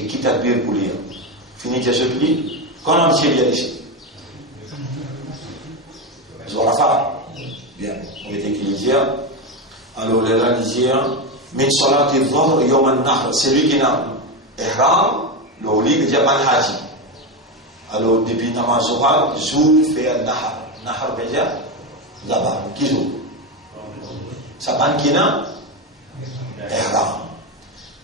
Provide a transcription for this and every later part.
et qui takbir pour lire. Fini de ce pli, quand on dit ici. Zorafa. Bien, on était qui le dire. Alors, là, il dit, min salat al-dhuhr yawm al-nahr, c'est lui qui n'a ihram, le lit, il dit, man haji. Alors, depuis namaz Zohar, Zoul fait al-nahar. Nahar veut dire, là-bas, qui Zoul. Ça ban qui n'a ihram.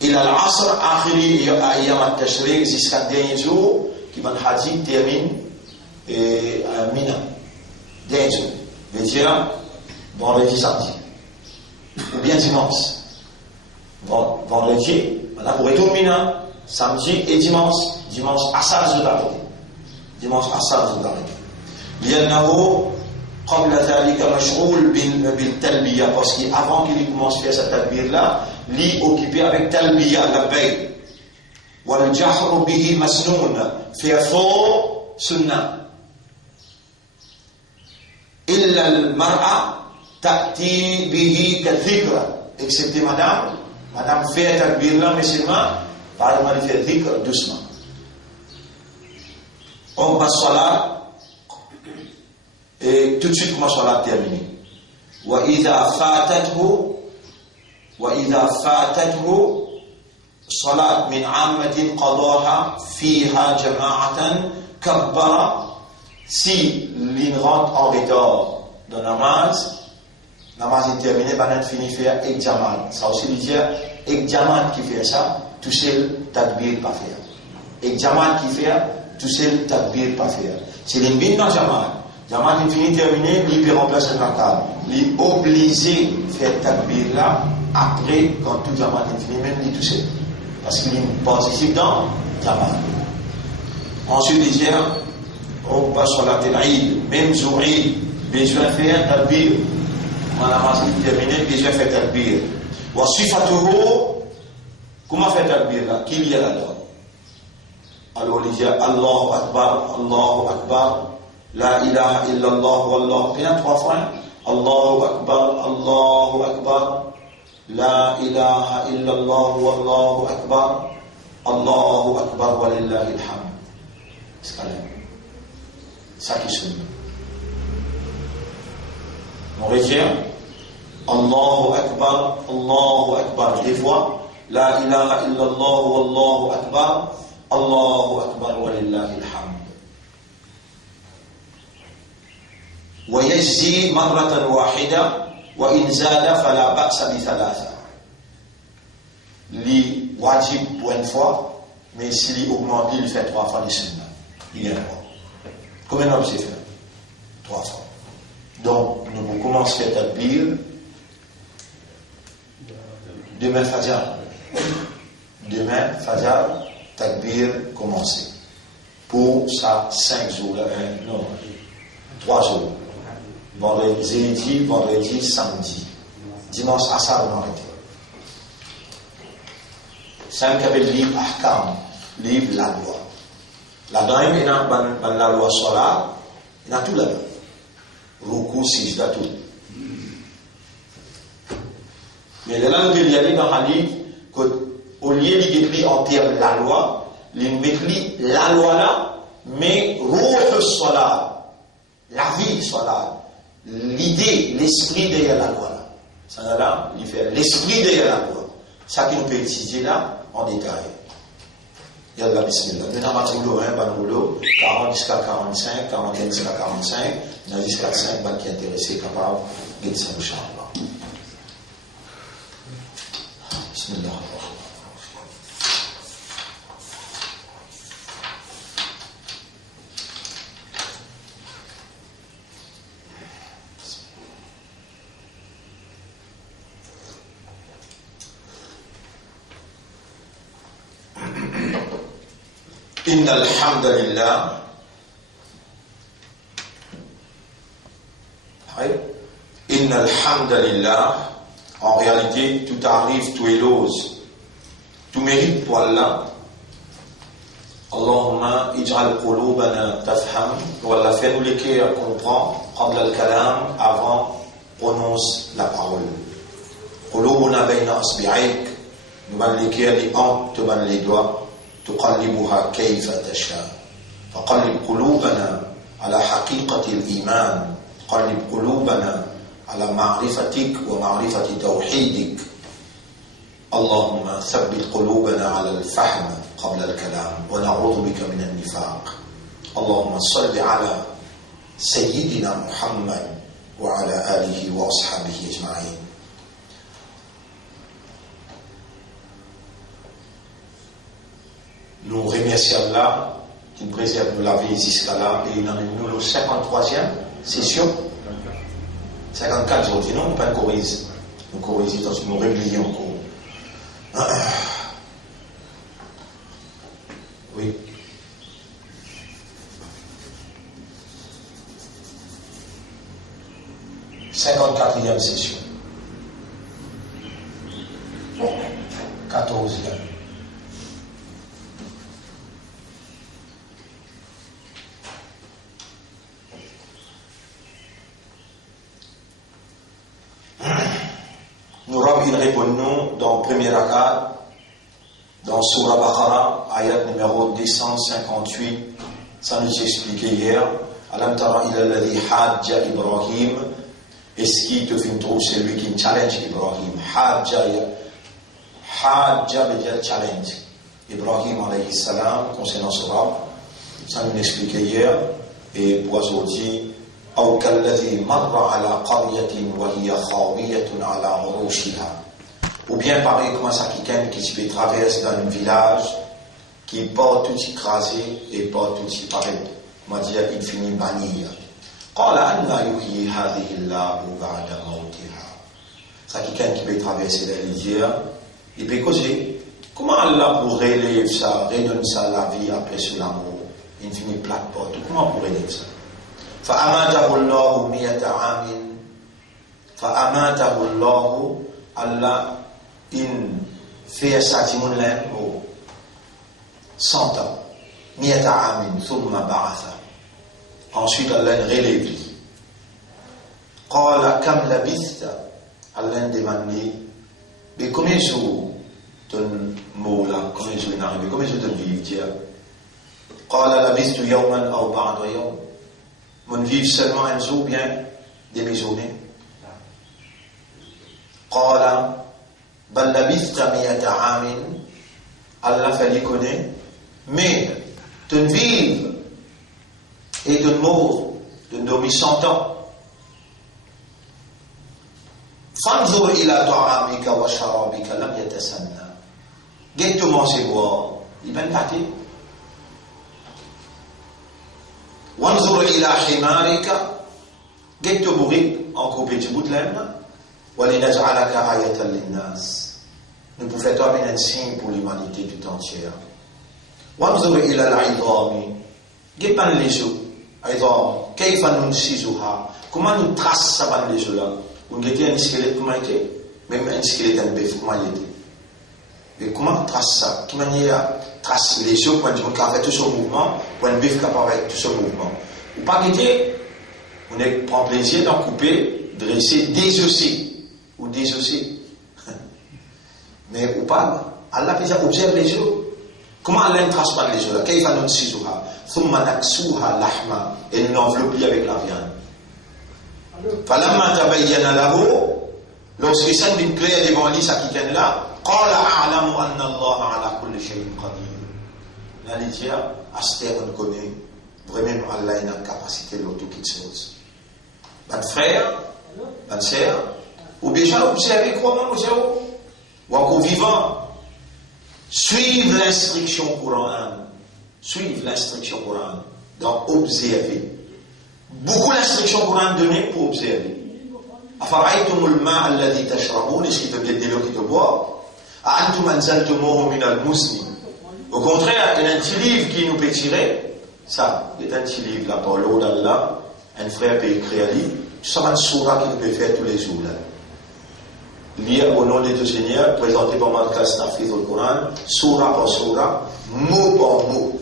Il a l'asr, akhiri, ayyam al-tashriq, jusqu'à dernier jour, qui van haji, termine, et mina. Dernier jour. Veut dire, vendredi, samedi. Ou bien dimanche. Vendredi, voilà, pour retourner Mina, samedi et dimanche. Dimanche, Assad Zoudari. Dimanche, Assad Zoudari. لأنه قبل ذلك مشغول بالتلبية parce qu'avant qu'il commence à faire cette talbiya là, il est occupé avec talbiya, la paix. والجهر به مسنون في فوق سنة. إلا المرأة تأتي به كذكر excepté madame fait takbir là mais seulement par exemple il fait dhikr doucement. On passe salat et tout de suite commence salat terminé. وإذا فاتته صلاة من عامة قضاها فيها جماعة كبر. Si l'une rentre en retard de namaz est terminé, banane finit faire examen. Ça aussi veut dire examen qui fait ça, tout seul takbir pas faire. Examen qui fait tout seul takbir pas faire. C'est l'une dans jaman. Jaman est fini terminé, il peut remplacer le rakab. Il est obligé de faire takbir là après quand tout jaman est fini, même lui tout seul. Parce qu'il participe dans jaman. Ensuite il dit on passe sur la Eid, même jour Eid, besoin de faire takbir. Quand la namaz est terminée, besoin de faire takbir. Wa sifatuhu, comment faire takbir là? Qui y a là-dedans? Alors il dit Allahu Akbar, la ilaha illallah wallah. Bien 3 fois. Allahu Akbar, la ilaha illallah wallahu akbar, Allahu Akbar wa lillahi alhamd. C'est ça qui sonne. On retient Allahu Akbar des fois, la ilaha illallah wallahu akbar, Allahu Akbar wa lillahi alhamd. ويجزي مرة واحدة وإن زاد فلا بأس بثلاثة. Li wajib pour une fois, mais s'il augmente, il fait 3 fois les sunnah. Il y a 3. Combien d'hommes c'est fait? 3 fois. Donc, nous commençons à takbir. Demain, Fajr, takbir, commencer. Pour ça, 5 jours, 3 jours. Vendredi, samedi. Dimanche, Assad, on arrête. 5 avec livre Ahkam, livre la loi. Là-dedans, il y a la loi Salat, il y a tout là-dedans. Ruku, Sijda, tout. Mais là, il y a dans le livre qu'au lieu d'écrire en termes la loi, il m'écrit la loi là, mais Ruh Salat, la vie Salat, l'idée, l'esprit derrière la loi là. Ça là, il fait l'esprit derrière la loi. Ça qui nous peut étudier là, en détail. Yallah, bismillah. Nous avons un rouleau, 40 jusqu'à 45, 41 jusqu'à 45, nous avons jusqu'à 5 qui est intéressé, capable de dire ça, Inch'Allah. Bismillah. إن الحمد لله إن الحمد لله. En réalité, tout arrive, tout éloge, tout mérite pour Allah. Allahumma ij'al qulubana tafham. Wallah, fais-nous les cœurs comprendre qabla al-kalam, avant prononce la parole. Qulubuna bayna asbi'ayk. Nous ban les cœurs, les hanches, te ban les doigts. تقلبها كيف تشاء فقلب قلوبنا على حقيقة الإيمان قلب قلوبنا على معرفتك ومعرفة توحيدك اللهم ثبت قلوبنا على الفهم قبل الكلام ونعوذ بك من النفاق اللهم صل على سيدنا محمد وعلى آله وأصحابه أجمعين. Nous remercions Allah qui nous préserve la vie jusqu'à là et il en est nous le 53e session 54 aujourd'hui, non, pas une corrige. Nous corrigeons, donc nous réveillons encore. Oui. Cinquante-quatrième session. 14e. Nous répondons dans le premier rakat, dans Surah Baqarah, ayat numéro 258. Ça nous expliquait hier. Alam tara ila alladhi hajja Ibrahim. Est-ce qu'il te fait trouver celui qui challenge Ibrahim? Hajja veut dire challenge. Ibrahim alayhi salam, concernant ce rab, ça nous expliquait hier. Et pour aujourd'hui, أو كالذي مر على قرية وهي خاوية على عروشها. Ou bien pareil comme ça quelqu'un qui se traverse dans un village qui pas tout écrasé et pas tout pareil. On va dire il finit bannir. قال أن يحيي هذه الله بعد موتها. Ça quelqu'un qui peut traverser la rivière, il peut causer. Comment Allah pourrait relever ça, redonner ça la vie après ce l'amour? Il finit plate porte. Comment pourrait relever ça? فأماته الله 100 عام فأماته الله Allah in fait ça timon là au 100 ans 100 عام ثم بعث ensuite Allah relève قال كم لبثت Allah demande mais combien de jours ton mot là combien de jours il arrive combien de jours ton vie tiens قال لبثت يوما أو بعض يوم mon vivre seulement un jour bien demi-journée. قال بل لبثت 100 عام Allah fallait connaître mais ton vivre et ton mort ton dormir 100 ans. فانظر إلى طعامك وشرابك لم يتسنى. Dès que tu manges et bois, il va gâter. وانظر إلى حمارك جئت بغيب en coupé du bout de l'aime ولنجعلك آية للناس. Nous pouvons faire un signe pour l'humanité tout entière. وانظر إلى العظام جئت بان les os عظام كيف ننسجها. Comment nous trace ça ban les os là? On était un squelette comment était? Même un squelette d'un bœuf comment il était? Mais comment trace ça? Quelle manière trace les os quand on fait tout ce mouvement, quand un bœuf capable avec tout ce mouvement? Ou pas quitter, on prend plaisir d'en couper, dresser, désosser ou désosser. Mais ou pas, Allah peut dire observe les os. Comment Allah ne trace pas les os là? Qu'est-ce qu'on sisuha? Thumma naksuha lahma et nous l'enveloppons avec la viande. Falamma tabayyana lahu, lorsque ça devient clair devant lui, ça qui vient là. قال أعلم أن الله على كل شيء قدير. La litière, Aster, on connaît vraiment Allah a une capacité de tout quelque chose. Mon frère, ma sœur, ou déjà observer comment nous sommes, ou encore vivant, suivre l'instruction Coran, suivre l'instruction Coran, donc observer. Beaucoup l'instruction Coran donnée pour observer. أفرأيتم الماء الذي تشربون, est-ce qu'il peut être de l'eau qui te boit? أنتم أنزلتموه من المزن. Au contraire, il y a un petit livre qui nous peut tirer. Ça, il y a un petit livre là par l'eau d'Allah. Un frère peut écrire lui. Ça va une sourate qu'il peut faire tous les jours là. Lire au nom des deux Seigneurs, présenté par ma classe Nafid au Coran, sourate par sourate, mot par mot.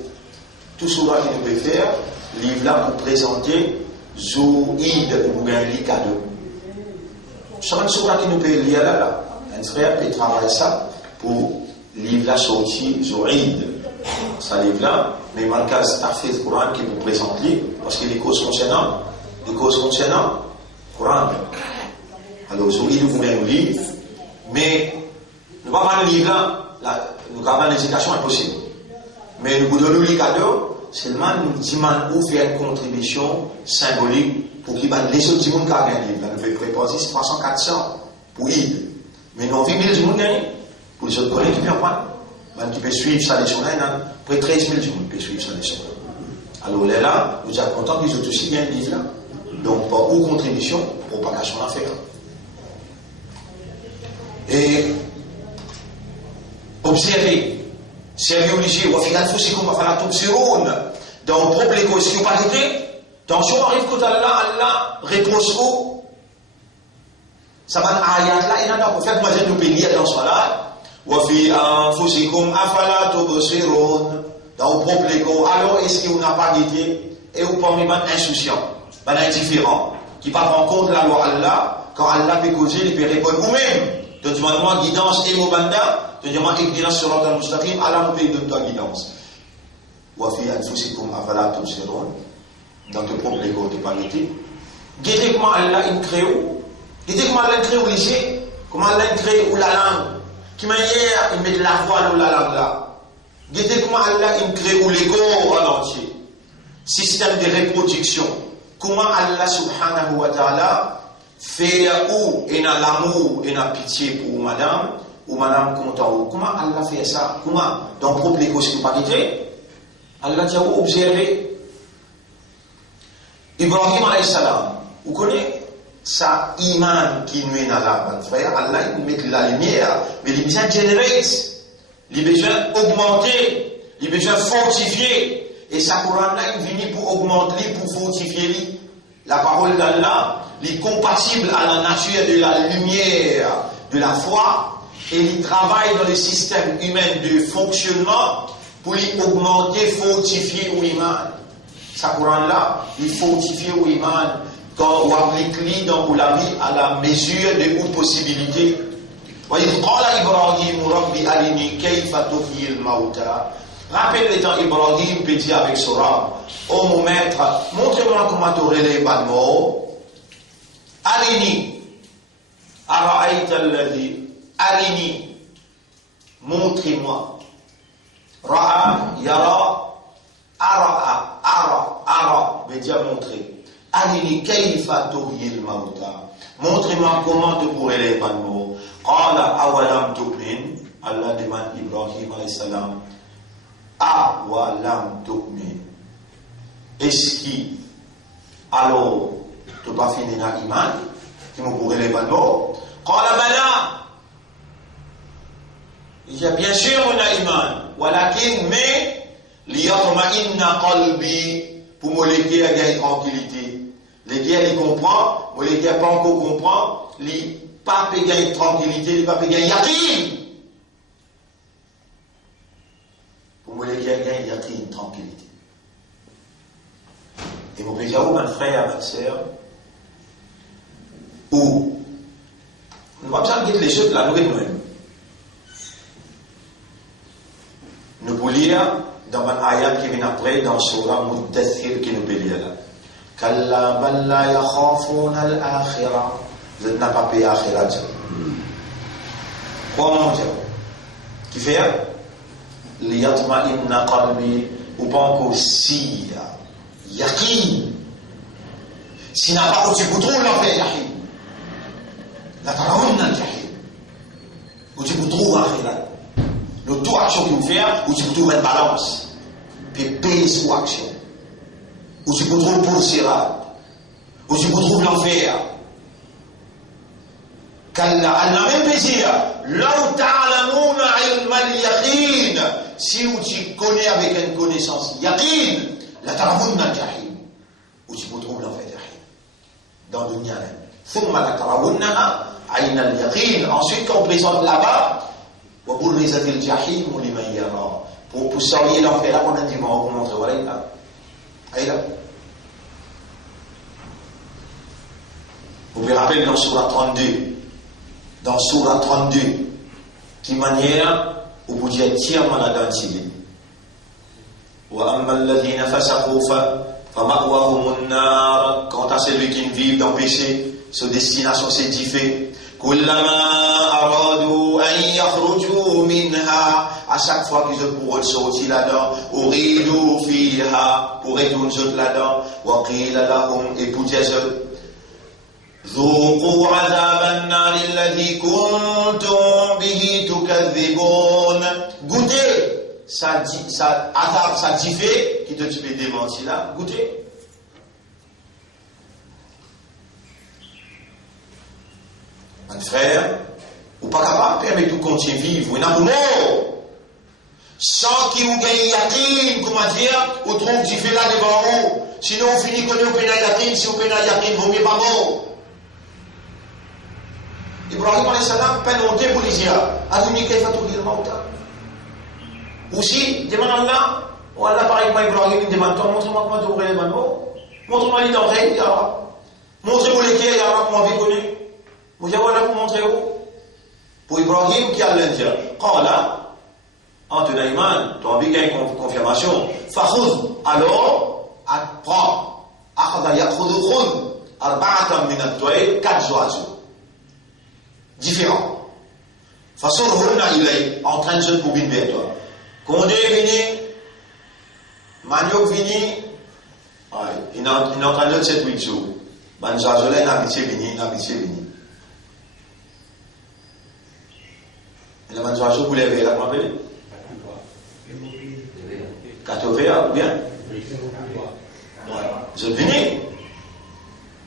Tout sourate qu'il nous peut faire, livre là pour présenter Zouïd ou un cadeau. Ça va une sourate qu'il nous peut lire là. Un frère peut travailler ça pour livre la sortie Zoïd. ça livre-là, mais Markaz Tahfiz Quran qui vous présente lui, parce que les causes concernant, Quran. Alors, il vous met un livre, mais nous ne pouvons pas le livre là, nous avons l'éducation impossible. Mais nous donnons le cadeau, seulement nous disons où faire une contribution symbolique pour qu'il y ait les autres gens qui ont un livre. Nous devons préparer 300, 400 pour y. Mais nous avons 1000 gens qui gagnent. Pour les autres collègues qui peuvent prendre. Qui peuvent suivre sa leçon là, près de 13 000 gens qui peuvent suivre sa leçon. Alors là, nous sommes contents qu'ils aient aussi gagné un livre là. Donc, pas ou contribution, propagation d'affaires. Et observez. Sérieux obligé, ou final, il faut aussi qu'on va faire la topsirone. Dans le propre l'écho, si vous pas été, attention, arrive quand Allah repose où? Ça va ayat là, il y en a pour faire, moi j'ai nous payer dans ce là. Ou fi anfusikum afala tubsirun. Dans le propre l'écho, alors est-ce qu'on n'a pas guidé? Et vous parmi man insouciant, man indifférent, qui ne prend en compte la loi Allah, quand Allah peut causer, il peut répondre vous-même. Donc, tu m'as demandé guidance et mobanda, tu m'as demandé guidance sur l'ordre mustaqim, Allah nous paye de ta guidance. Wa fi anfusikum afala tubsirun. Dans ton propre égo de parité. Guidez comment Allah il crée où? Guidez comment Allah crée où lycée? Comment Allah crée où la langue? Qui manière il met de la voix dans la langue là? Guidez comment Allah il crée où l'ego en entier? Système de reproduction. Comment Allah subhanahu wa ta'ala fait où et dans l'amour et dans la pitié pour madame ou madame content où? Comment Allah fait ça? Comment? Dans le propre égo c'est une parité? Allah dit où observer? Ibrahim alayhi salam, vous connaissez ça iman qui nous est dans la frère, Allah il met la lumière, mais il besoin générer, il besoin augmenter, il besoin fortifier, et sa Coran là il vient pour augmenter, pour fortifier la parole d'Allah, il est compatible à la nature de la lumière, de la foi, et il travaille dans le système humain de fonctionnement pour lui augmenter, fortifier l'iman. Sa Coran là, il fortifie l'iman quand on applique dans la vie à la mesure de vos possibilités. Voyez, qala Ibrahim Rabbi arini kayfa tuhyi al-mauta. Rappelle les temps Ibrahim peut dire avec Sora, oh mon maître, montre-moi comment tu relèves les morts. Arini, ara'ayta alladhi, arini, montrez-moi. Ra'a, yara, ara, veut dire montrer. Arini kayfa tuhyi al-mauta. Montrez-moi comment tu pourrais les morts. Qala awalam tu'min. Allah demande Ibrahim alayhi salam. Awalam tu'min. Est-ce qu'il alors tu n'as pas fini dans l'iman qui me pourrait les morts? Qala bala. Il dit bien sûr on a iman. Walakin mais liyatma'inna qalbi, pour me léguer à gagner tranquillité. Léguer il comprend, me léguer pas encore comprend, il pas gagner tranquillité, il pas gagner yaqin. Pour me léguer à gagner yaqin, tranquillité. Et mon plaisir, mon frère, ma soeur, où nous ne pouvons pas dire les choses de la nourriture nous-mêmes. Nous pouvons lire dans un ayat qui vient après, dans Surah Muddathir qui nous peut lire là. Kalla bal la yakhafuna al-akhirah. Vous n'avez pas payé l'akhirah. Comment dire? Qui fait? Liyatma'inna qalbi, ou pas encore si yaqin. Si n'a pas où tu peux trouver l'enfer yaqin. La tarawunna al-jahim. Où tu peux trouver l'akhirah. Le tout action qu'il faut faire, où tu peux trouver une balance, puis payer son action, où tu peux trouver pour le sirat, où tu peux trouver l'enfer. Kalla, elle n'a même plaisir. Law ta'lamuna ilma al-yaqin. Si où tu connais avec une connaissance yaqin, la tarawunna al-jahim. Où tu peux trouver l'enfer jahim. Dans le dunya même. Thumma la tarawunna ayna al-yaqin. Ensuite, quand on présente là-bas, pour savoir l'enfer là, on a dit, on va montrer, voilà, il est là. Vous pouvez rappeler dans Surah 32, qui manière, vous pouvez dire, tiens-moi la dentille. وَأَمَّا الَّذِينَ فَسَقُوا فَمَأْوَاهُمُ النَّارُ. Quant à celui qui vit dans le péché, sa destination c'est d'y faire. كُلَّمَا أَرَادُوا أَن يَخْرُجُوا مِنْهَا. À chaque fois qu'ils pourront sortir là-dedans, أُرِيدُوا فِيهَا, pour retourner là-dedans, وَقِيلَ لَهُمْ, et pour dire ذوقوا عذاب النار الذي كنتم به تكذبون. Goûtez ça dit fait qui te fait démentir là. Goûtez. Mon frère, ou pas capable de permettre tout continuer vivre, il a mort. Sans qu'il vous gagne yakin, comment dire, ou trouve du fait là devant vous. Sinon on finit qu'on est au pénal yakin, si au pénal yakin, vaut mieux pas mort. Ibrahim alayhi salam peine monter pour les dire aduni kayfa tuhil mauta. Aussi demande Allah ou Allah pareil comme Ibrahim demande toi montre-moi comment tu ouvres les mains. Montre-moi les dents ya Rab. Montre-moi les pieds ya Rab, moi je connais. Moi je voilà pour montrer où. Pour Ibrahim qui a l'Indien. Qala anta iman, tu as bien une confirmation. Fakhudh, alors apprends. Akhadha yakhudhu khudh arba'atan min at-tayr, 4 oiseaux différents. Façon de il est en train de se couper vers toi. Condé vini, manioc vini, il est en train de se 7-8 jours. Banjajola n'habitué vini. Et la banjajola vous l'avez là, comment appelez? Katovéa, ou bien? Je vini.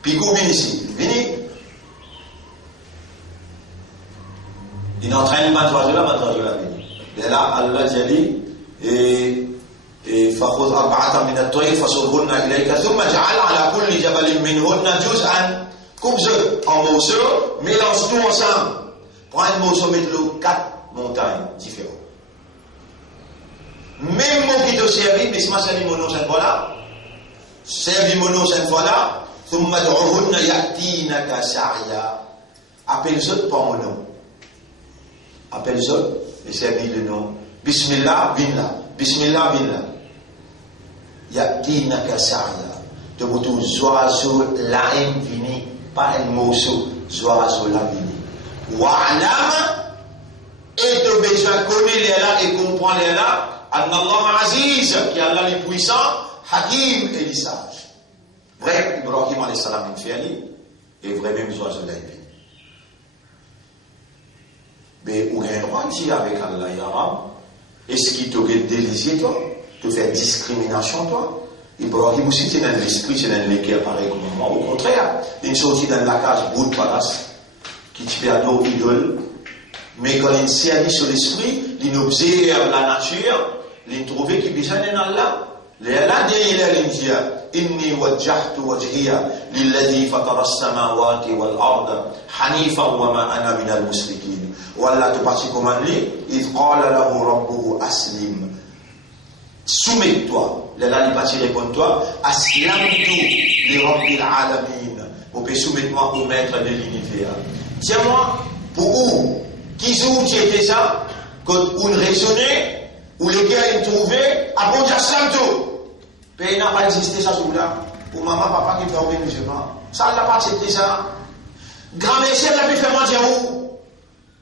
Picou vini ici, vini. Il est en train de banjajola vini. Et là, Allah dit, فخذ أربعة من الطير فصرهن إليك ثم اجعل على كل جبل منهن جزءا coupe en morceaux, mélange tout ensemble. Prends un morceau, mets-le 4 montagnes différentes. Même mot qui te servit, mais si ma servi mono cette fois-là, servi mono cette fois-là, ثم ادعوهن يأتينك سعيا. Appelle-les par mon nom. Appelle-les et servis le nom. Bismillah, binla. Bismillah, binla. Yatinaka sa'ya. De boutou, zoazo laim vini. Pas un morceau. Zoazo la vini. Wa'alam. Et de besoin connaître les là et comprendre les là. Annallah aziz. Qui est Allah le puissant. Hakim et le sage. Vrai, Ibrahim alayhi salam est fier. Et vrai même zoazo laim vini. Mais où est le droit de dire avec Allah Yarab? Est-ce qu'il te fait délaisser toi? Te faire discrimination toi? Ibrahim aussi c'est dans l'esprit, c'est dans l'équerre pareil comme moi. Au contraire, il est sorti dans la cage bout de palace, qui te fait adorer idole. Mais quand il s'est sur l'esprit, il observe la nature, il trouve qu'il besoin d'Allah. Allah derrière il dit إني وجهت وجهي للذي فطر السماوات والأرض حنيفا وما أنا من المشركين. Voilà tout particulièrement إذ قال له ربه أسلم. Soumets-toi. Là, il va te répondre toi. Aslamtu li rabbil alamin. Vous pouvez soumettre-moi au maître de l'univers. Tiens-moi, pour où? Qui sont tu étais ça? Quand on raisonnait, où les gars ils trouvaient, à bon dire ça tout. Mais il n'a pas existé ça là. Pour maman, papa qui fait au musulman. Ça, il n'a pas accepté ça. Grand-mère, elle a pu faire mentir où?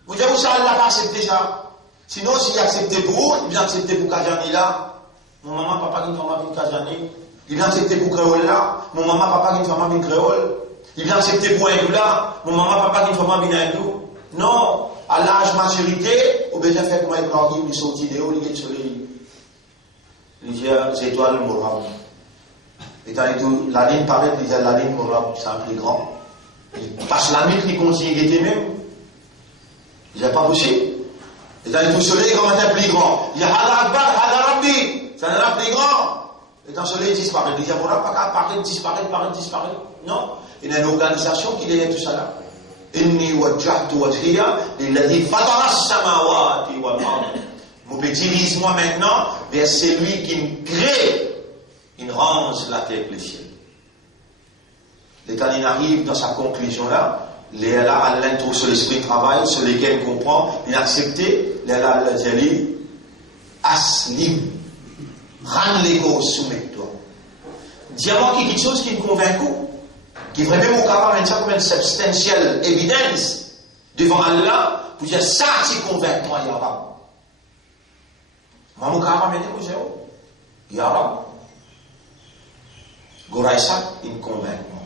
Vous dites où ça, il n'a pas accepté ça. Sinon, s'il a accepté pour où, il vient accepter pour Kajani là. Mon maman, papa qui ne fait pas pour Kajani. Il vient accepter pour créole là. Mon maman, papa qui ne fait pas pour créole. Il vient accepter pour hindou là. Mon maman, papa qui ne fait pas pour hindou. Non. À l'âge maturité, au besoin de faire comme Ibrahim, il sortit de haut, il est de soleil. Il dit, c'est toi le Mourab. Et tout, la ligne paraît, il dit, la ligne Mourab, c'est un plus grand. Il passe la nuit, il continue d'être même. Il dit, pas possible. Et dans le soleil, comment est plus grand? Il dit, Hada Akbar, Hada Rabbi. Ça n'est pas plus grand. Et dans le soleil, il disparaît. Il dit, on n'a pas qu'à apparaître, disparaître. Non. Il y a une organisation qui est tout ça là. Inni wajjahtu wajhiya lilladhi fatara as-samawati wal ard. Mon petit dirige-moi maintenant vers celui qui me crée, il range la terre et le ciel. L'état il arrive dans sa conclusion là, Allah trouve sur l'esprit de travail, sur lesquels il comprend, il a accepté, Allah dit aslim. Rends les causes, soumets-toi. Dis-moi quelque chose qui me convainc, qui vraiment est capable de comme une substantielle évidence devant Allah, pour dire ça, c'est convainc-moi, ya Rab. Moi, je suis capable de dire, ya Rab. Goraïsa, il me convainc, moi.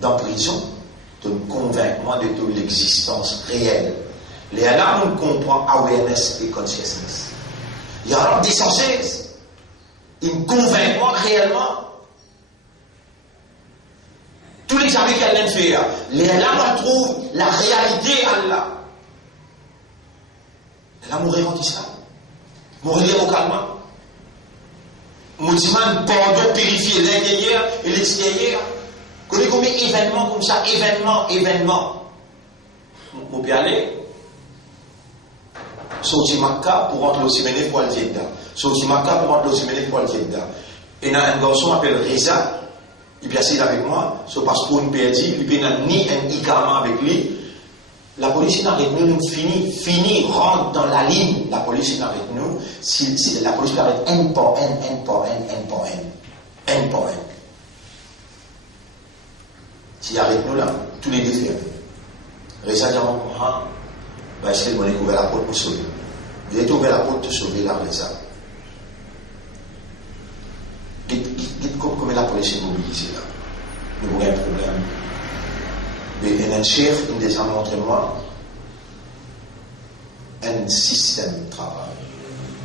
Dans la prison, de me convaincre, moi, de toute l'existence réelle. Les Allah, on comprend awareness et consciousness. Ya Rab, des sans cesse. Il me convainc, moi, réellement. Tous les examens qu'elle vient faire, les Allah, on trouve la réalité Allah. Elle a mourir en Islam. Mourir au calme. Moutiman, pardon, purifier l'intérieur et l'extérieur. Connaissez combien d'événements comme ça, événements. Vous pouvez aller. Sorti Makkah pour rentrer au Siméné pour Al-Jeddah. Sorti Makkah pour rentrer au Siméné pour Al-Jeddah. Et il y a un garçon qui s'appelle Reza. Il est assis avec moi. Son passeport est perdu. Il n'a ni un ikama avec lui. La police est avec nous. Fini, rentre dans la ligne. La police est avec nous. La police est avec N pour N. S'il est avec nous là, tous les deux fermés. Reza dit à mon courant. Ben, est-ce qu'il m'a ouvert la porte pour sauver? Il a ouvert la porte pour sauver la Reza. Dites comment la police est mobilisée là. Nous avons un problème. Mais un chef, il nous a montré moi un système de travail.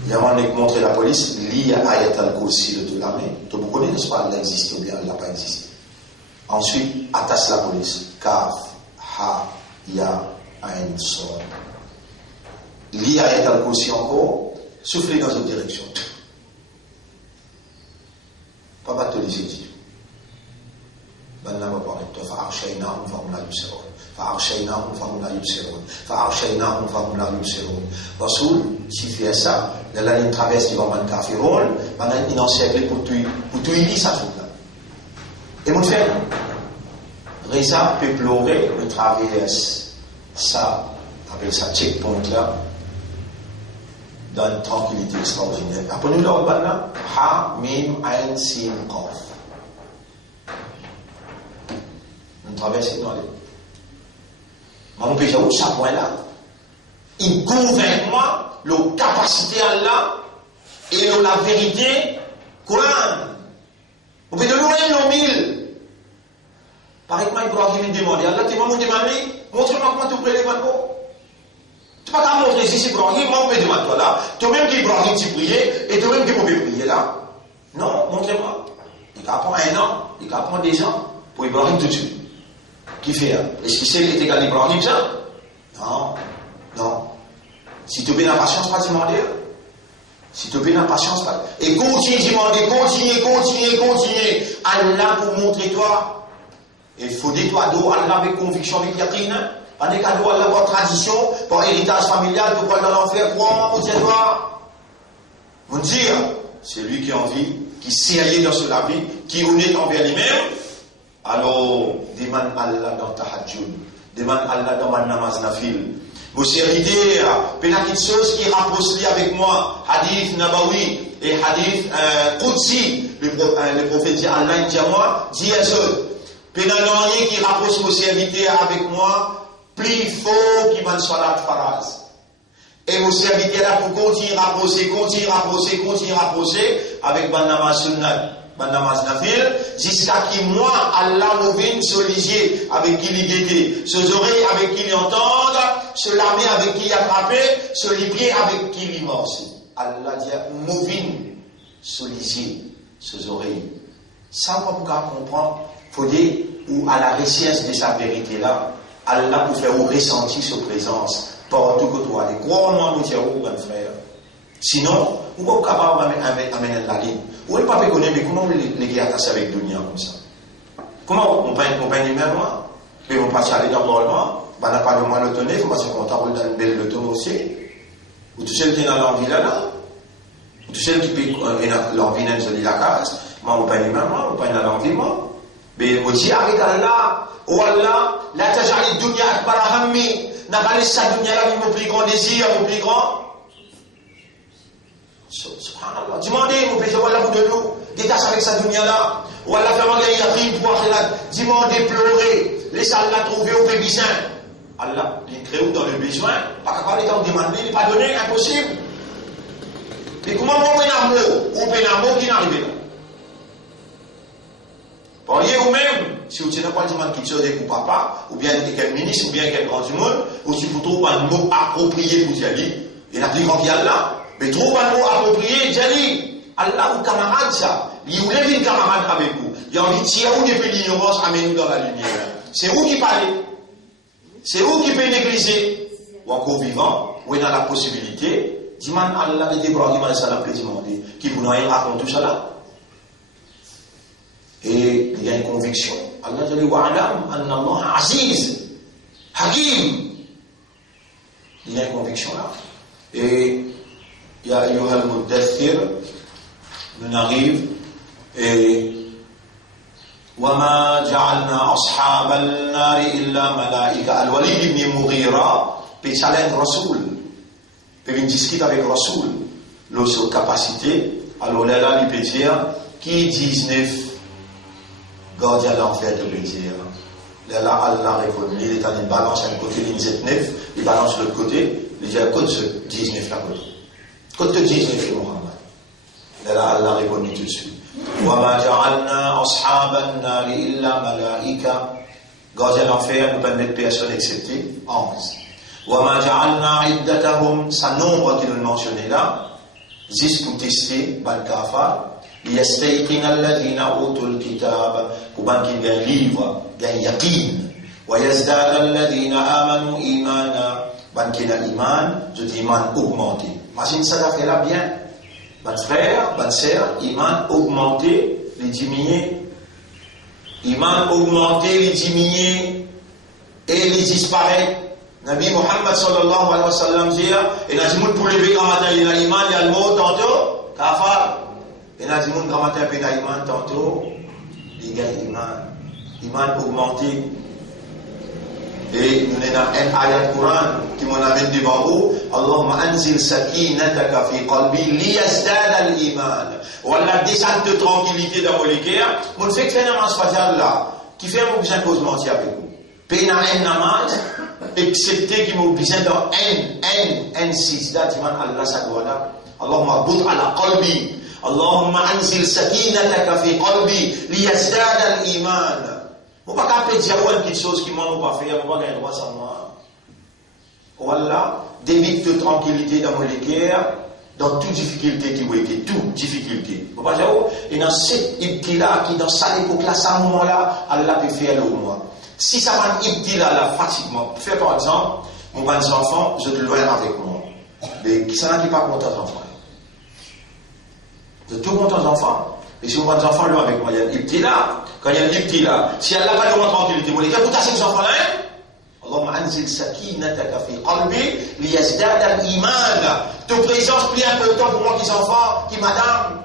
Il a montré la police, lié à Ayat al-Kursi de toute l'armée. Tu vous connaissez, n'est-ce pas, elle a existé ou bien elle n'a pas existé. Ensuite, attache la police. Kaf, Ha, Ya, Ain, Son. Lié à Ayat al-Kursi encore, soufflez dans une direction. Pas battre les études. Ben là, on va parler de toi. Fa'arshayna, fa'hum la yubsirun. Fa'arshayna, fa'hum la yubsirun. Fa'arshayna, fa'hum la yubsirun. Rasoul, s'il fait ça, la ligne traverse qui va man kafirun, maintenant il encercle pour tout y ça tout là. Et mon frère, Reza peut pleurer, le traverse ça, appelle ça checkpoint là, dans une tranquillité extraordinaire. Apprenez-nous là, Ha, Mim, Ain, Sin, Qaf. On traverse dans les. Mon péché, où ça point là? Il convainc moi, la capacité à Allah et la vérité Coran. Vous pouvez de loin nos mille. Par exemple, Ibrahim me demandait, Allah, tu vas me demander, montre-moi comment tu pries les manteaux. Tu ne peux pas montrer si c'est Ibrahim, moi, je me demande toi là. Toi-même qui Ibrahim, tu priais, et toi-même qui pouvais prier là. Non, montrez-moi. Il apprend 1 an, il apprend 2 ans pour Ibrahim tout de suite. Qui fait? Est-ce qu'il sait qu'il est égal à Ibrahim ça? Non. Si tu as la patience, pas demander. Si tu as la patience, pas. Et continue demander, continue. Allah pour montrer toi. Il faut dire toi d'eau, Allah avec conviction, avec yaqin. Pas des cadeaux, Allah par tradition, par héritage familial, tu peux aller dans l'enfer, crois, au toi. Vous dire, c'est lui qui a envie, qui sérieux dans sa vie, qui est honnête envers lui-même. Alors, demande Allah dans tahajjud, demande Allah dans ma namaz nafil. Vous séridez, quelque chose qui rapproche avec moi, hadith nabawi et hadith Qudsi. Le prophète dit Allah, il dit à moi, dis à ceux, rien qui rapproche vos serviteurs avec moi, plus fort qui m'a salat faraz. Et vos serviteurs là pour continuer à rapprocher avec ma namaz sunnat. Namaz nafil, jusqu'à qui moi, Allah me vienne se liger avec qui il guette, ses oreilles avec qui il entende, se lamer avec qui il attrape, se librer avec qui il morce. Allah dit, me vienne se liger ses oreilles. Ça, on va pouvoir comprendre, il faut dire, ou à la recherche de sa vérité là, Allah pour faire ressentir sa présence partout que toi. Crois-moi, mon Dieu, mon frère. Sinon, on va pas capable d'amener la ligne. Ou ne pas connaître, mais comment les gars attachent avec Dunia comme ça? Comment on peint une numéro? Mais on passe à l'état normalement, on n'a pas de moins le tenir, on passe qu'on t'a dans une belle le ton aussi. Ou tout seul qui est dans l'envie là, ou tout seul qui peut l'envie dans la case, moi on peint une numéro, on peint dans l'envie, mais on dit avec Allah, oh Allah, la tajali Dunia akbar hammi, n'a pas laissé sa Dunia là, mon plus grand désir, mon plus grand. Subhanallah. Demandez, vous pouvez Allah vous de nous, détache avec sa dunya là, ou Allah fait manger yaqin pour akhirat. Demandez, pleurer, laissez Allah trouver au pébisin. Allah, il crée dans le besoin, pas capable de demander, il n'est pas donné, impossible. Et comment on peut un mot, ou peut un mot qui n'arrive là? Voyez vous-même, si vous n'avez pas demandé quelque chose avec vos papa, ou bien avec quel ministre, ou bien quel grand du monde, ou si vous trouvez un mot approprié pour dire, il y a plus grand qu'il y a là, mais trouve un mot approprié, Jali, Allah ou camarade ça, il vous lève une camarade avec vous, il y a envie de tirer où depuis l'ignorance, amenez-nous dans la lumière. C'est vous qui parlez, c'est vous qui pouvez négliger, ou encore vivant, ou dans la possibilité, demande Allah et Ibrahim alayhi salam peut demander, qui vous n'avez pas tout ça là. Et il y a une conviction. Allah dit wa'alam anna Allah aziz, hakim. Il y a une conviction là. Et ya ayyuhal muddathir, on arrive et وما جعلنا أصحاب النار إلا ملائكة. Al-Walid ibn Mughira peut challenger Rasoul, peut discuter avec Rasoul, leur capacité. Alors là, il peut dire qui 19 gardien l'enfer de plaisir. Là, Allah répond, il est en balance un côté, il dit 9, il balance l'autre côté, il dit à côté ce 19 là côté. Côté 19 Muhammad. Là, Allah répond tout de suite. وَمَا جَعَلْنَا أَصْحَابَ النَّارِ إِلَّا مَلَائِكَةً. Gardien l'enfer, nous permet de personnes exceptées, 11. وَمَا جَعَلْنَا عِدَّتَهُمْ, sa nombre qu'il nous mentionnait là, 10 pour tester, ban kafar. ليستيقن الذين أوتوا الكتاب كبان كي غان ليفر غان يقين ويزداد الذين آمنوا إيمانا بان كي الإيمان زود إيمان augmenté. Imagine ça fait là bien. Ban frère, ban sœur, iman augmenté, les diminuer. Iman augmenté, les diminuer et les disparaître. Nabi Muhammad sallallahu alayhi wa sallam dit, et n'a dit pour lever quand matin il y a l'iman, il y a le mot tantôt, kafar. Et là, du monde qui a maté un peu d'iman, tantôt, il y a iman augmenté. Et nous avons un ayat Coran qui m'en amène devant vous. Allahumma anzil sakinataka fi qalbi liyazdada al-iman. Wallah, descente de tranquillité dans mon cœur. Mon fait que fait un namaz fajr là, qui fait mon besoin cause mentir avec vous. Pena un namaz, excepté qui mon besoin dans N, 6, là, diman Allah sa doana. Allahumma bout ala qalbi. اللهم انزل سكينتك في قلبي ليزداد الايمان. On va pas dire quelque chose qui m'a pas fait, on va gagner droit sans moi. Voilà, des minutes de tranquillité dans mon cœur, dans toute difficulté qui vous est, toute difficulté. On va dire, et dans cette ibtila qui dans cette époque là, à ce moment là, Allah peut faire le moi. Si ça va ibtila là, pratiquement, fait par exemple, mon grand enfant, je te loin avec moi. Mais qui s'en a qui pas content d'enfant. De tout mon temps enfants. Et si vous avez des enfants, là, avec moi, il y a des petits là. Quand il y a des petits là, si elle n'a pas de tranquillité, vous les gars, vous tassez ces enfants-là, hein? Allahumma anzil sakinataka fi qalbi liyazdada al-iman. Ta présence plie un peu de temps pour moi, qui enfants, qui madame.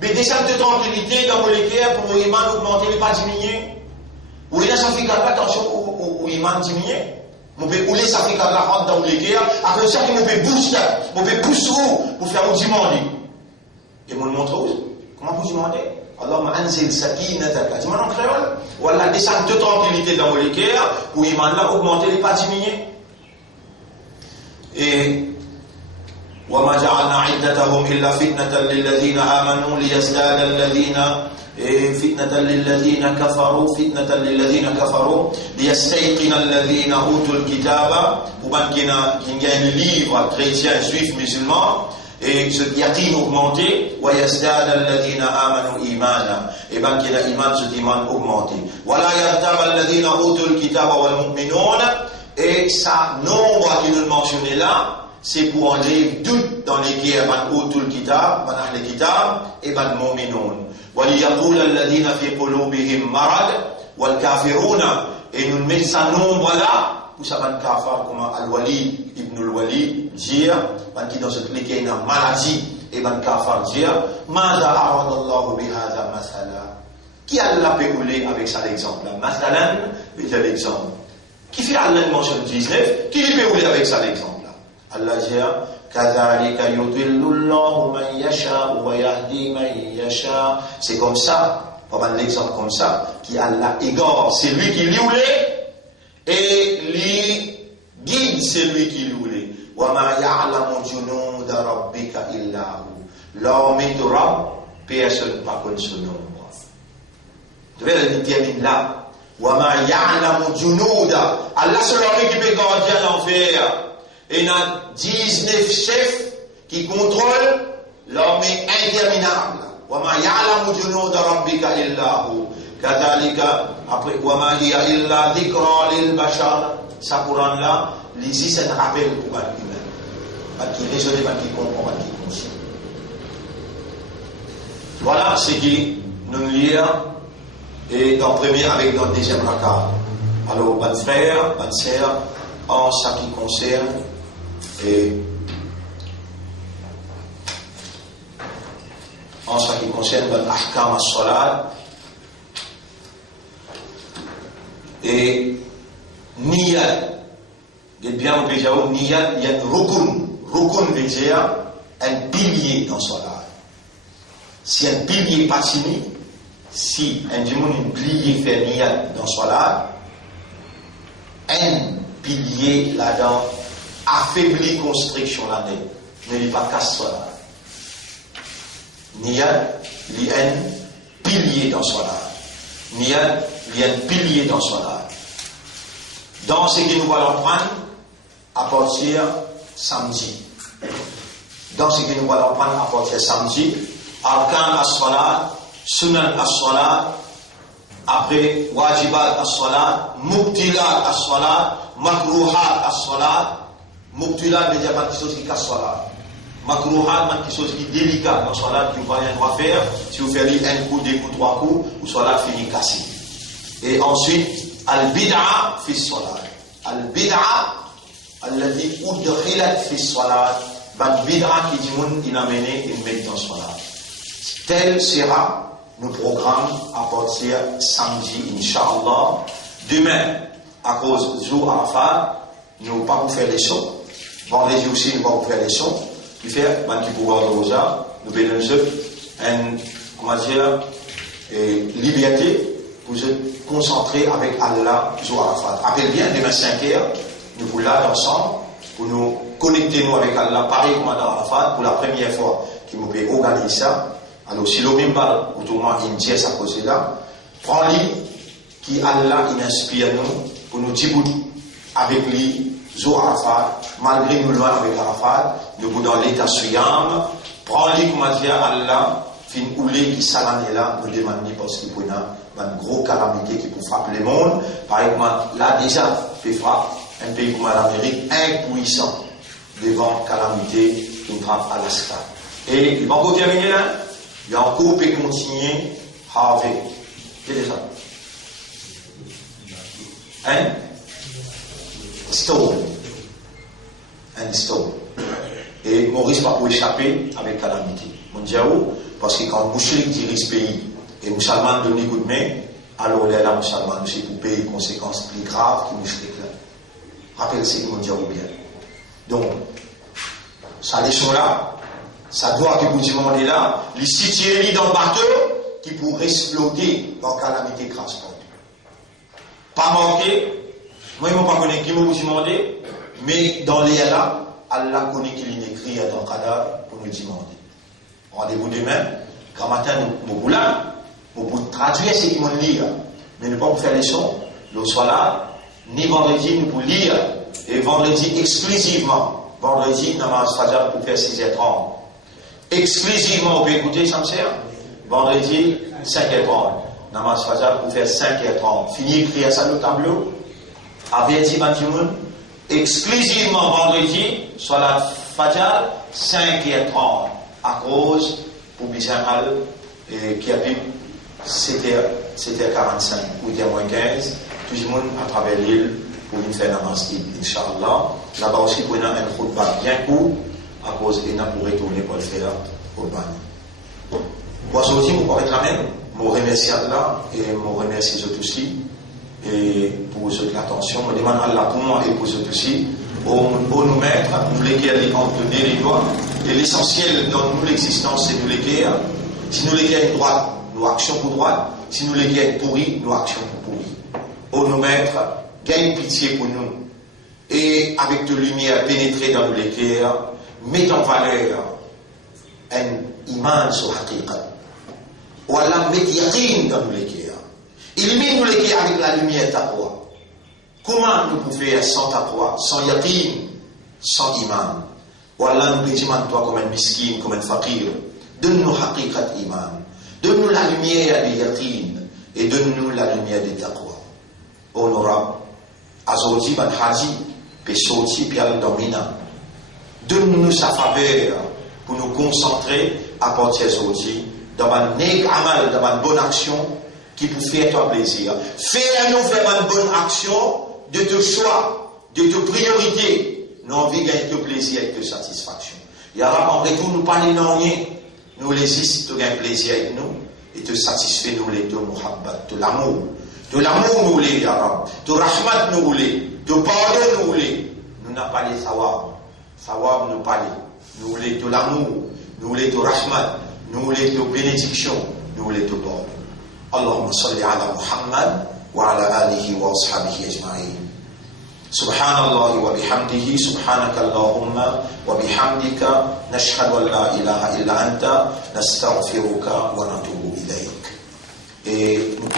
Mais des salles de tranquillité dans mon cœur pour l'iman augmenter, mais pas diminuer. Ou il y a ça fait pas attention au iman diminuer. Mon père, où les ça fait la rentre dans mon cœur, après ça, qui me fait booster, mon père pousse pour faire un diminuer. Et mon montre où? Comment vous demandez? Allahumma anzil sakinataka. Dis-moi en créole. Ou Allah descend de tranquillité dans mon cœur, où il m'a augmenté, il n'est pas diminué. Et وَمَا جَعَلْنَا عِدَّتَهُمْ إِلَّا فِتْنَةً لِلَّذِينَ آمَنُوا لِيَزْدَادَ الَّذِينَ فِتْنَةً لِلَّذِينَ كَفَرُوا لِيَسْتَيْقِنَ الَّذِينَ أُوتُوا الْكِتَابَ. Ou bien qui gagne le livre chrétien, juif, musulman. Et ce yaqin augmenté, wa yazdad alladhina amanu imana. Et ben qu'il a iman, ce iman augmenté. Wala yartab alladhina utul kitaba wal mu'minun. Et ça, nombre qui nous mentionné là, c'est pour enlever doute dans les guerres, ban utul kitab, ban ahl kitab, et ban mu'minun. Wali yaqul alladhina fi qulubihim marad, wal kafiruna. Et nous mettons ça nombre là, pour ça ban kafar, comme al-Walid ibn al-Walid, dire, ban qui dans ce clic il y a une maladie, et ban kafar dire, Mada aradallahu bihada masala. Qui Allah peut rouler avec ça l'exemple là? Masalan, c'est l'exemple. Qui fait Allah mentionne 19, qui peut rouler avec ça l'exemple là? Allah dit kadhalika yudillu Allahu man yasha wa yahdi man yasha. C'est comme ça, pas mal d'exemples comme ça, qui Allah égare, c'est lui qui l'oulait, et lui guide, c'est lui qui l'oulait. Wa ma ya'lamu junuda rabbika illa hu. L'armée de Rabb, personne pas connaît son nom. Vous devez le terminer là. Wa ma ya'lamu junuda. Allah c'est l'armée qui peut garder l'enfer. Et il y a 19 chefs qui contrôlent l'armée interminable. وَمَا يَعْلَمُ جُنُودَ رَبِّكَ إِلَّا هُ كَذَلِكَ après وَمَا هِيَ إِلَّا ذِكْرَى لِلْبَشَرِ. Ça Coran là, l'ici c'est un rappel pour l'humain. Pas qui raisonne, pas qui comprend, pas qui conscient. Voilà ce qui nous lie et dans le premier avec dans le deuxième rakat. Alors, bonne frère, bonne sœur, en ce qui concerne et en ce qui concerne l'ahkam as-salat et niyat. Et bien, on peut dire niyat, il y a un rukun. Rukun veut dire un pilier dans salat. Si un pilier pas fini, si un pilier fait niyat dans salat, un pilier là-dedans affaiblit construction l'année, ne lui pas casse salat. Niyat, il y a un pilier dans salat. Niyat, il y a un pilier dans salat. Dans ce que nous allons prendre à partir samedi. Dans ce que nous allons prendre à partir samedi, arkan as-salat, sunan as-salat, après wajibat as-salat, mubtilat as-salat, makruhat as-salat. Mubtilat veut dire quelque chose qui casse salat. Makruhat, quelque chose qui est délicat dans salat que vous n'avez pas droit faire. Si vous faites un coup, deux coups, trois coups, ou salat finit cassé. Et ensuite, al-bid'a fi salat. Al-bid'a, alladhi udkhilat fi salat. Ban bid'a qui dit il a mené une met dans salat. Tel sera nos programmes à partir samedi, Inch'Allah. Demain, à cause du jour Arafat, nous ne pouvons pas vous faire les sons. Vendredi aussi, nous ne pouvons pas vous faire les sons. Qui fait, man qui pouvoir de rosa, nous bénissons une, comment dire, liberté pour se concentrer avec Allah, jour Arafat. Rappelez bien, demain 5h, nous vous là ensemble pour nous connecter nous avec Allah, pareil comme dans Arafat, pour la première fois qu'il nous peut organiser ça. Alors, si l'homme parle, autrement, il me dit à cause là, prends-lui, qui Allah, il inspire nous, pour nous dire avec lui, jour Arafat, malgré nous loin avec Arafat, nous dans l'état suyam, prends-lui, comment dire, Allah, fin oulé qui s'alane là, nous demandons parce qu'il y a une grosse calamité qui peut frapper le monde. Par exemple, là déjà, fait frappe un pays comme l'Amérique, impuissant devant calamité qui frappe Alaska. Et il va encore terminer là. Il y a encore peut continuer Harvey. Qu'est-ce que c'est ça? Hein? Stone. Un stone. Et Maurice va pas échapper avec calamité. Mondiaux, parce que quand Mouchrik dirige ce pays et Moussalman donne coup de main, alors là, la Moussalman aussi pour payer les conséquences plus graves que Mouchrik là. Rappelez-vous que Mondiaux bien. Donc, ça leçon là, ça doit que vous demandez là, les situer dans le bateau qui pourrait exploser dans calamité grasse. Pas manqué, moi je ne pas connaître qui vous demander, mais dans les là, Allah connaît qu'il est écrit dans le cadavre pour nous demander. Rendez-vous demain, quand matin nous pouvons traduire ce qu'ils vont lire, mais ne pas vous faire les sons, le soir là, ni vendredi nous pouvons lire, et vendredi exclusivement, vendredi, namaz fajr pour faire 6h30. Exclusivement, on peut écouter, ça me sert. Vendredi, 5h30. Namaz fajr pour faire 5h30. Fini écrire ça le tableau. Averti Bantimoun. Exclusivement vendredi, soit la fajr, 5h30. À cause, pour Bissamal, qui a pu 7h45 ou 8h15, tout le monde à travers l'île pour nous faire namaz, Inch'Allah. Là-bas aussi, pour nous, un khutbah bien court. À cause de n'a pour retourner pour le faire au bain. Moi aussi, vous pourrez quand même, je remercie Allah et je remercie les autres aussi. Et pour ceux de l'attention, je demande Allah pour moi et pour ceux aussi, au nous mettre, nous léguer entre les doigts, et l'essentiel dans nous l'existence, c'est nous léguer. Si nous léguer droite, nous actions pour droite, si nous léguer pourri, nous actions pour pourri. Au nous mettre, gagne pitié pour nous, et avec de lumière pénétrer dans nous léguer, met en valeur un iman sur haqiqat. Ou Allah met yaqin dans nous léguer. Illumine nous léguer avec la lumière taqwa. Comment nous pouvons faire sans taqwa, sans yaqin, sans iman? Ou Allah nous dit toi comme un miskin, comme un fakir. Donne-nous haqiqat iman. Donne-nous la lumière de yaqin et donne-nous la lumière de taqwa. Honorable, Azoti ban Haji, Pesoti Pial Domina. Donne-nous sa faveur pour nous concentrer à partir d'Azoti dans un neg amal, dans une bonne action qui vous fait toi plaisir. Fais-nous faire une bonne action de te choix, de te priorité. Nous avons envie de gagner de plaisir et de satisfaction. Et alors, en retour, nous parlons de rien. Nous les ici, de gagner plaisir avec nous et de satisfaire nous les deux muhabbat, de l'amour. De l'amour nous les, Arab. De rahmat nous les. De pardon nous les. Nous n'avons pas les sawab. Sawab nous parle. Nous les de l'amour. Nous les de rahmat. Nous les de bénédiction. Nous les de pardon. Allahumma salli ala Muhammad wa ala alihi wa ashabihi ajma'in. Subhanallah wa bihamdihi, subhanaka Allahumma wa bihamdika, nashhadu an la ilaha illa anta, nastaghfiruka wa natubu ilayk. Et nous